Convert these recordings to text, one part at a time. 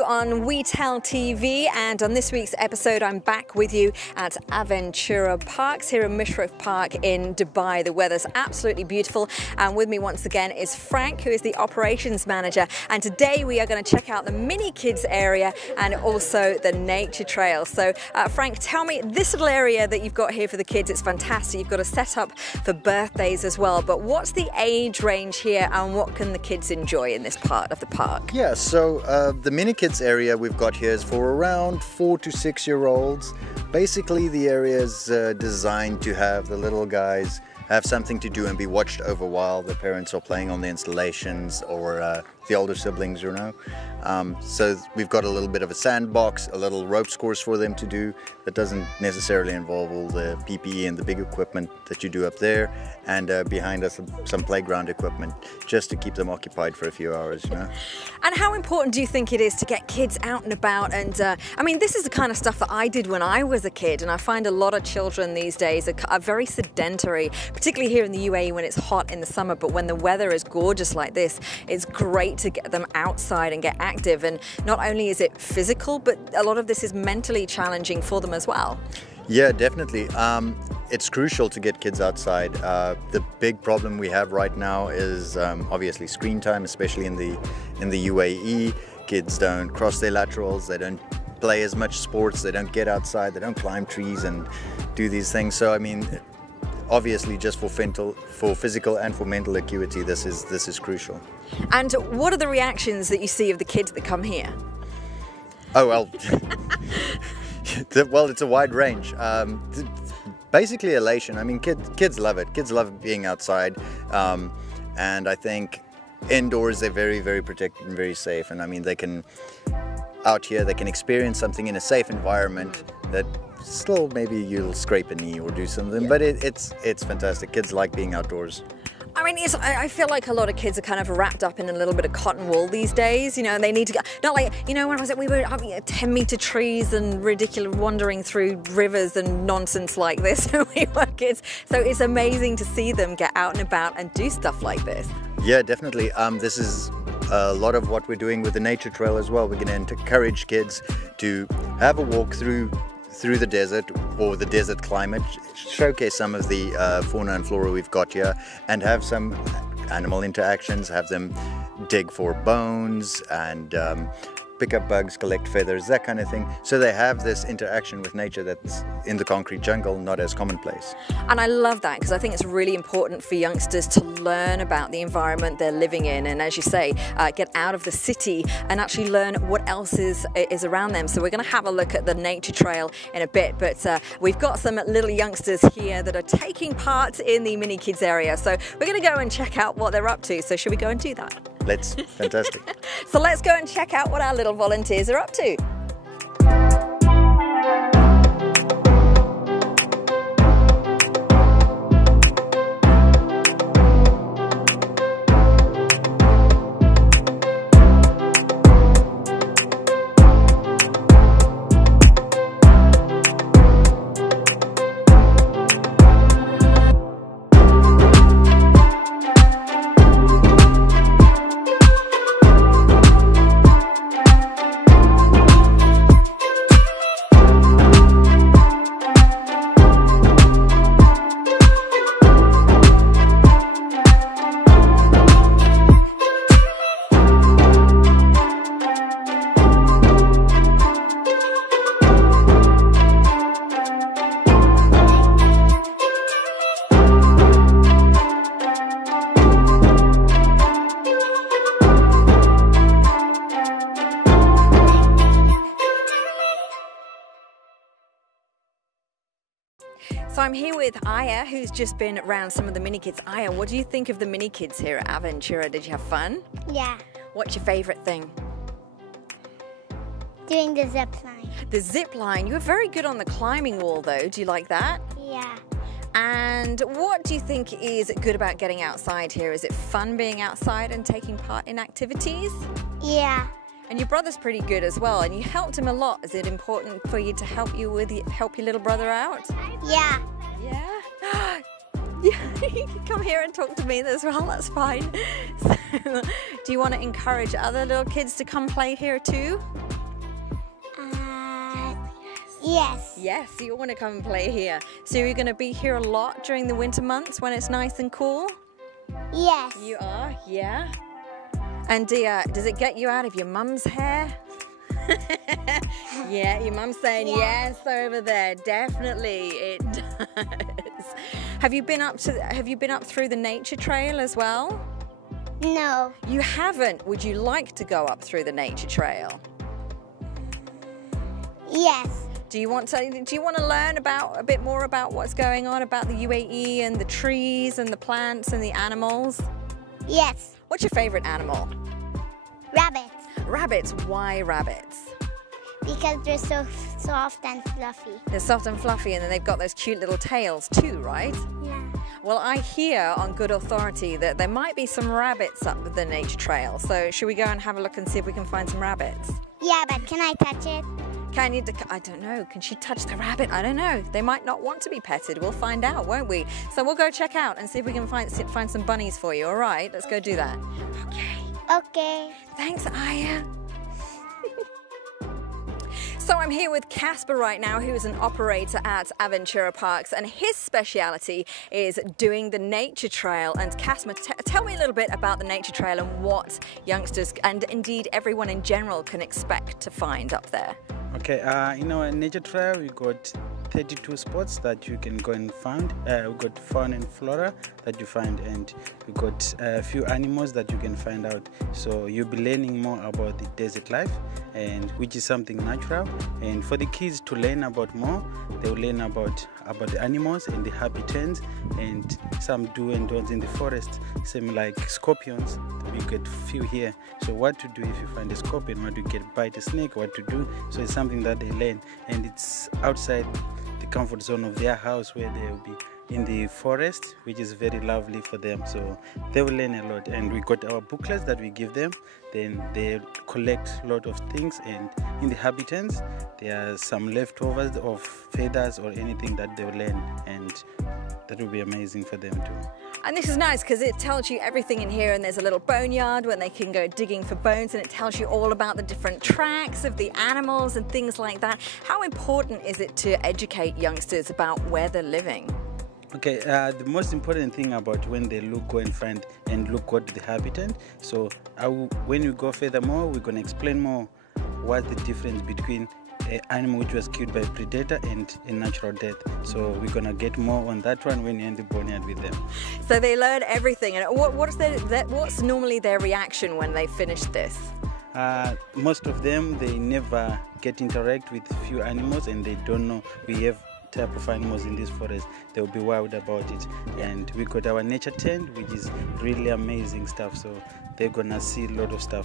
you on We Tell TV, and on this week's episode I'm back with you at Aventura Parks here in Mushrif Park in Dubai. The weather's absolutely beautiful, and with me once again is Frank, who is the operations manager, and today we are going to check out the mini kids area and also the nature trail. So Frank, tell me, this little area that you've got here for the kids, it's fantastic. You've got a setup for birthdays as well, but what's the age range here and what can the kids enjoy in this part of the park? Yeah, so the mini kids area we've got here is for around 4 to 6 year olds. Basically the area is designed to have the little guys have something to do and be watched over while the parents are playing on the installations, or the older siblings, you know. So we've got a little bit of a sandbox, a little ropes course for them to do that doesn't necessarily involve all the PPE and the big equipment that you do up there, and behind us some playground equipment just to keep them occupied for a few hours, you know. And how important do you think it is to get kids out and about? And I mean, this is the kind of stuff that I did when I was a kid, and I find a lot of children these days are very sedentary, particularly here in the UAE when it's hot in the summer, but when the weather is gorgeous like this, it's great to get them outside and get active. And not only is it physical, but a lot of this is mentally challenging for them as well. Yeah, definitely. It's crucial to get kids outside. The big problem we have right now is obviously screen time, especially in the UAE. Kids don't cross their laterals, they don't play as much sports, they don't get outside, they don't climb trees and do these things. So I mean, obviously just for physical and for mental acuity, this is crucial. And what are the reactions that you see of the kids that come here? Oh well, well, it's a wide range. Basically elation. I mean, kids love it. Kids love being outside, and I think indoors they're very, very protected and very safe. And I mean, out here they can experience something in a safe environment that still maybe you'll scrape a knee or do something, but it's fantastic. Kids like being outdoors. I mean, I feel like a lot of kids are kind of wrapped up in a little bit of cotton wool these days, you know, and they need to go, not like, you know, when I was we were having 10-meter trees and ridiculous wandering through rivers and nonsense like this when we were kids. So it's amazing to see them get out and about and do stuff like this. Yeah, definitely. This is a lot of what we're doing with the nature trail as well. We're going to encourage kids to have a walk through the desert or the desert climate, showcase some of the fauna and flora we've got here, and have some animal interactions, have them dig for bones and pick up bugs, collect feathers, that kind of thing. So they have this interaction with nature that's in the concrete jungle not as commonplace. And I love that, because I think it's really important for youngsters to learn about the environment they're living in, and as you say, get out of the city and actually learn what else is around them. So we're going to have a look at the nature trail in a bit, but we've got some little youngsters here that are taking part in the mini kids area. So we're going to go and check out what they're up to. So should we go and do that? Let's. Fantastic. So let's go and check out what our little volunteers are up to. So I'm here with Aya, who's just been around some of the mini kids. Aya, what do you think of the mini kids here at Aventura? Did you have fun? Yeah. What's your favourite thing? Doing the zip line. The zip line. You were very good on the climbing wall though. Do you like that? Yeah. And what do you think is good about getting outside here? Is it fun being outside and taking part in activities? Yeah. And your brother's pretty good as well, and you helped him a lot. Is it important for you to help your little brother out? Yeah. Yeah? Yeah, you can come here and talk to me as well, that's fine. So, do you want to encourage other little kids to come play here too? Yes. Yes, you want to come and play here. So you're going to be here a lot during the winter months when it's nice and cool? Yes. You are, yeah. And does it get you out of your mum's hair? Yeah, your mum's saying yes over there. Definitely, it does. Have you been up through the nature trail as well? No. You haven't. Would you like to go up through the nature trail? Yes. Do you want to learn a bit more about what's going on about the UAE and the trees and the plants and the animals? Yes. What's your favorite animal? Rabbits. Rabbits. Why rabbits? Because they're so soft and fluffy. They're soft and fluffy, and then they've got those cute little tails too, right? Yeah. Well, I hear on good authority that there might be some rabbits up the nature trail. So should we go and have a look and see if we can find some rabbits? Yeah, but can I touch it? Can you? I don't know. Can she touch the rabbit? I don't know. They might not want to be petted. We'll find out, won't we? So we'll go check out and see if we can find some bunnies for you. All right, let's go do that. Okay. Okay. Thanks, Aya. So I'm here with Casper right now, who is an operator at Aventura Parks, and his speciality is doing the nature trail. And Casper, tell me a little bit about the nature trail and what youngsters and indeed everyone in general can expect to find up there. Okay, in our nature trail we got 32 spots that you can go and find. We got fauna and flora that you find, and we got a few animals that you can find out. So you'll be learning more about the desert life, and which is something natural. And for the kids to learn about more, they'll learn about the animals and the habitats and some do and don'ts in the forest. Same like scorpions, we get few here. So what to do if you find a scorpion, what to get bite a snake, what to do. So it's something that they learn, and it's outside the comfort zone of their house where they will be in the forest, which is very lovely for them. So they will learn a lot, and we got our booklets that we give them. Then they collect a lot of things, and in the habitats there are some leftovers of feathers or anything that they will learn, and that will be amazing for them too. And this is nice because it tells you everything in here, and there's a little boneyard when they can go digging for bones, and it tells you all about the different tracks of the animals and things like that. How important is it to educate youngsters about where they're living? Okay, the most important thing about when they go and find and look at the habitat. So when we go furthermore, we're going to explain more what the difference between an animal which was killed by a predator and a natural death. So we're going to get more on that one when you're in the boneyard with them. So they learn everything. And what's normally their reaction when they finish this? Most of them, they never get interact with few animals, and they don't know we have type of animals in this forest. They'll be wild about it. And we got our nature tent, which is really amazing stuff. So they're gonna see a lot of stuff.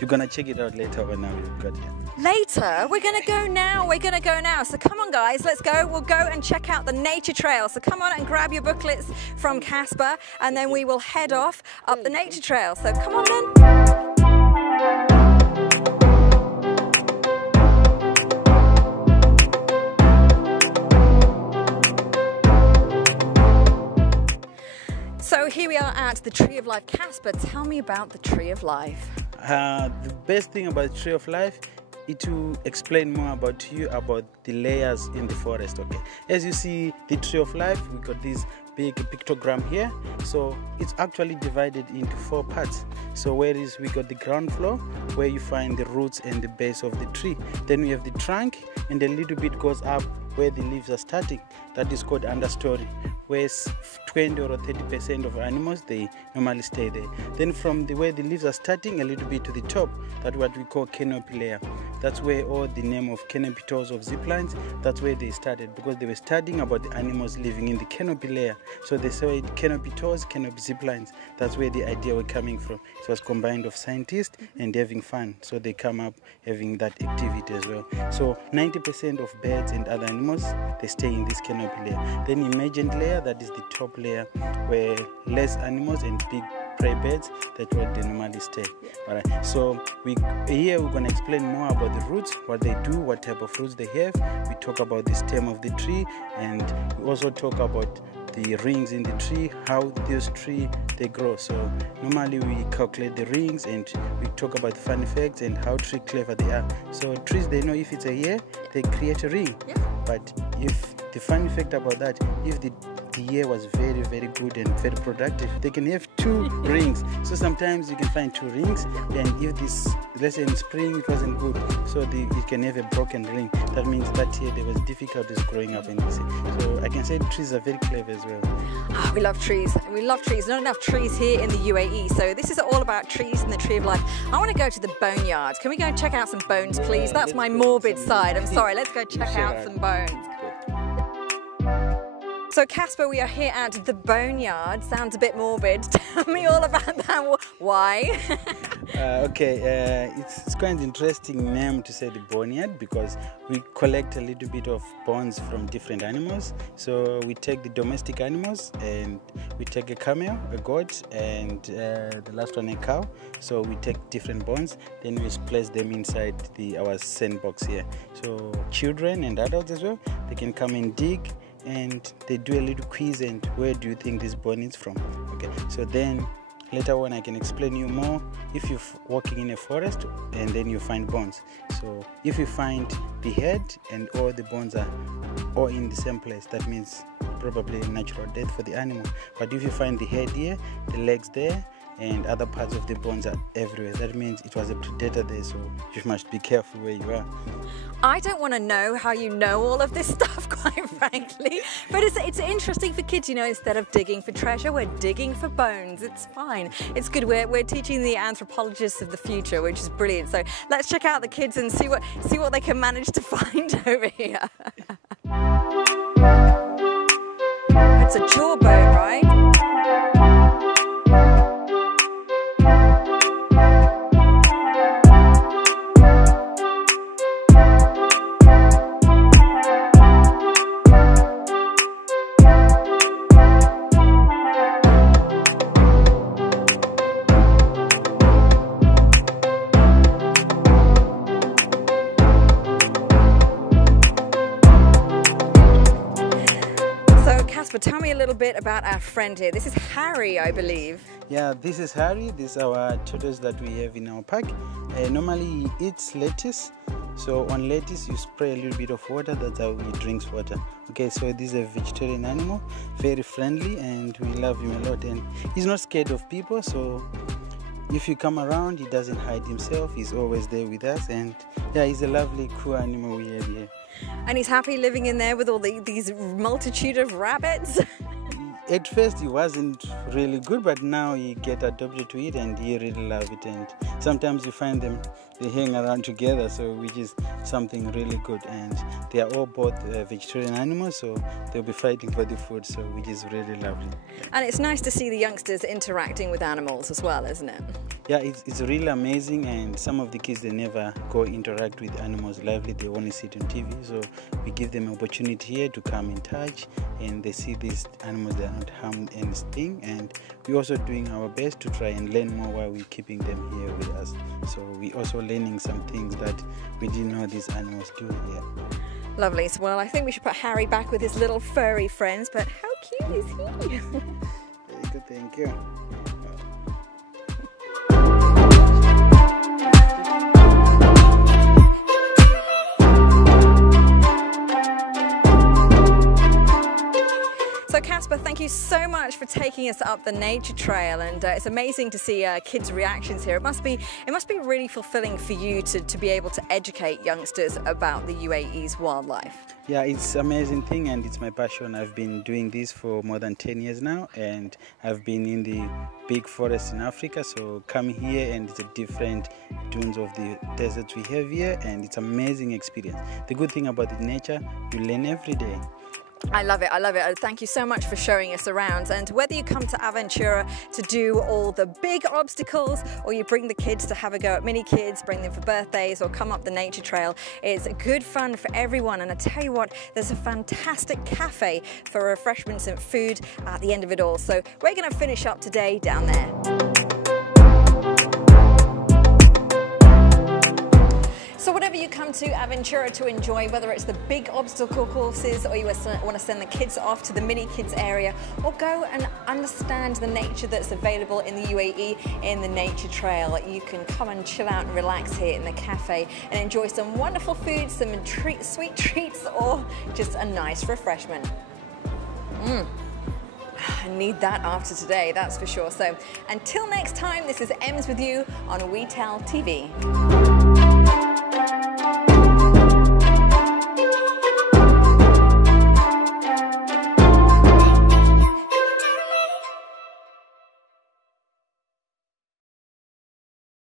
You're gonna check it out later on. Now we've got here. Later? We're gonna go now. We're gonna go now. So come on, guys, let's go. We'll go and check out the nature trail. So come on and grab your booklets from Casper, and then we will head off up the nature trail. So come on then. So here we are at the Tree of Life. Casper, tell me about the Tree of Life. The best thing about the Tree of Life is to explain more about the layers in the forest. Okay, as you see the Tree of Life, we got this big pictogram here. So it's actually divided into 4 parts. So whereas we got the ground floor where you find the roots and the base of the tree, then we have the trunk, and a little bit goes up where the leaves are starting. That is called understory, where 20 or 30% of animals, they normally stay there. Then from where the leaves are starting a little bit to the top, that's what we call canopy layer. That's where all the name of canopy tours of ziplines, that's where they started, because they were studying about the animals living in the canopy layer. So they said canopy tours, canopy ziplines. That's where the idea was coming from. It was combined of scientists and having fun. So they come up having that activity as well. So 90% of birds and other animals, they stay in this canopy layer. Then emergent layer, that is the top layer, where less animals and big prey birds, that's where they normally stay. Alright, so here we're going to explain more about the roots, what they do, what type of roots they have. We talk about the stem of the tree, and we also talk about the rings in the tree, how those trees they grow. So normally we calculate the rings and we talk about the fun effects and how tree clever they are. So trees, they know if it's a year, they create a ring. Yeah. But if the fun effect about that, if the year was very, very good and very productive, they can have 2 rings. So sometimes you can find 2 rings, and if this, let's say in spring it wasn't good, so it can have a broken ring. That means that year there was difficulties growing up in this. So I can say the trees are very clever as well. Oh, we love trees. We love trees. Not enough trees here in the UAE. So this is all about trees and the tree of life. I want to go to the boneyard. Can we go and check out some bones, please? That's my morbid side. I'm sorry. Let's go check out some bones. So Casper, we are here at the boneyard. Sounds a bit morbid. Tell me all about that. Why? It's quite an interesting name to say the boneyard, because we collect a little bit of bones from different animals. So we take the domestic animals, and we take a camel, a goat, and the last one a cow. So we take different bones, then we place them inside our sandbox here. So children and adults as well, they can come and dig, and they do a little quiz, and where do you think this bone is from? Okay, so then later on I can explain you more if you're walking in a forest and then you find bones. So if you find the head and all the bones are all in the same place, that means probably a natural death for the animal. But if you find the head here, the legs there, and other parts of the bones are everywhere, that means it was a predator there, so you must be careful where you are. I don't want to know how you know all of this stuff, quite frankly, but it's interesting for kids, you know. Instead of digging for treasure, we're digging for bones. It's fine. It's good. We're teaching the anthropologists of the future, which is brilliant. So let's check out the kids and see what they can manage to find over here. It's a jawbone, right? But tell me a little bit about our friend here. This is Harry, I believe. Yeah, this is Harry. This is our tortoise that we have in our park. Normally he eats lettuce. So on lettuce you spray a little bit of water. That's how he drinks water. Okay, so this is a vegetarian animal, very friendly, and we love him a lot. And he's not scared of people. So if you come around, he doesn't hide himself. He's always there with us. And yeah, he's a lovely, cool animal we have here. And he's happy living in there with all these multitude of rabbits. At first he wasn't really good, but now he get adopted to it and he really love it. And sometimes you find them, they hang around together, so which is something really good. And they are all both vegetarian animals, so they'll be fighting for the food, so which is really lovely. And it's nice to see the youngsters interacting with animals as well, isn't it? Yeah, it's really amazing, and some of the kids, they never go interact with animals lively, they only sit on TV. So we give them an opportunity here to come and touch, and they see these animals, they are not harmed anything. And we're also doing our best to try and learn more while we're keeping them here with us. So we're also learning some things that we didn't know these animals do here. Lovely. So, well, I think we should put Harry back with his little furry friends, but how cute is he? Very good, thank you. So Casper, thank you so much for taking us up the nature trail, and it's amazing to see kids' reactions here. It must be really fulfilling for you to be able to educate youngsters about the UAE's wildlife. Yeah, it's an amazing thing, and it's my passion. I've been doing this for more than 10 years now, and I've been in the big forests in Africa, so come here and it's a different dunes of the deserts we have here, and it's an amazing experience. The good thing about the nature, you learn every day. I love it, I love it. Thank you so much for showing us around. And whether you come to Aventura to do all the big obstacles, or you bring the kids to have a go at mini kids, bring them for birthdays, or come up the nature trail, it's good fun for everyone. And I tell you what, there's a fantastic cafe for refreshments and food at the end of it all. So we're going to finish up today down there. So whatever you come to Aventura to enjoy, whether it's the big obstacle courses or you want to send the kids off to the mini kids area, or go and understand the nature that's available in the UAE in the nature trail, you can come and chill out and relax here in the cafe and enjoy some wonderful food, some sweet treats, or just a nice refreshment. I need that after today, that's for sure. So until next time, this is EMZ with you on We Tell TV.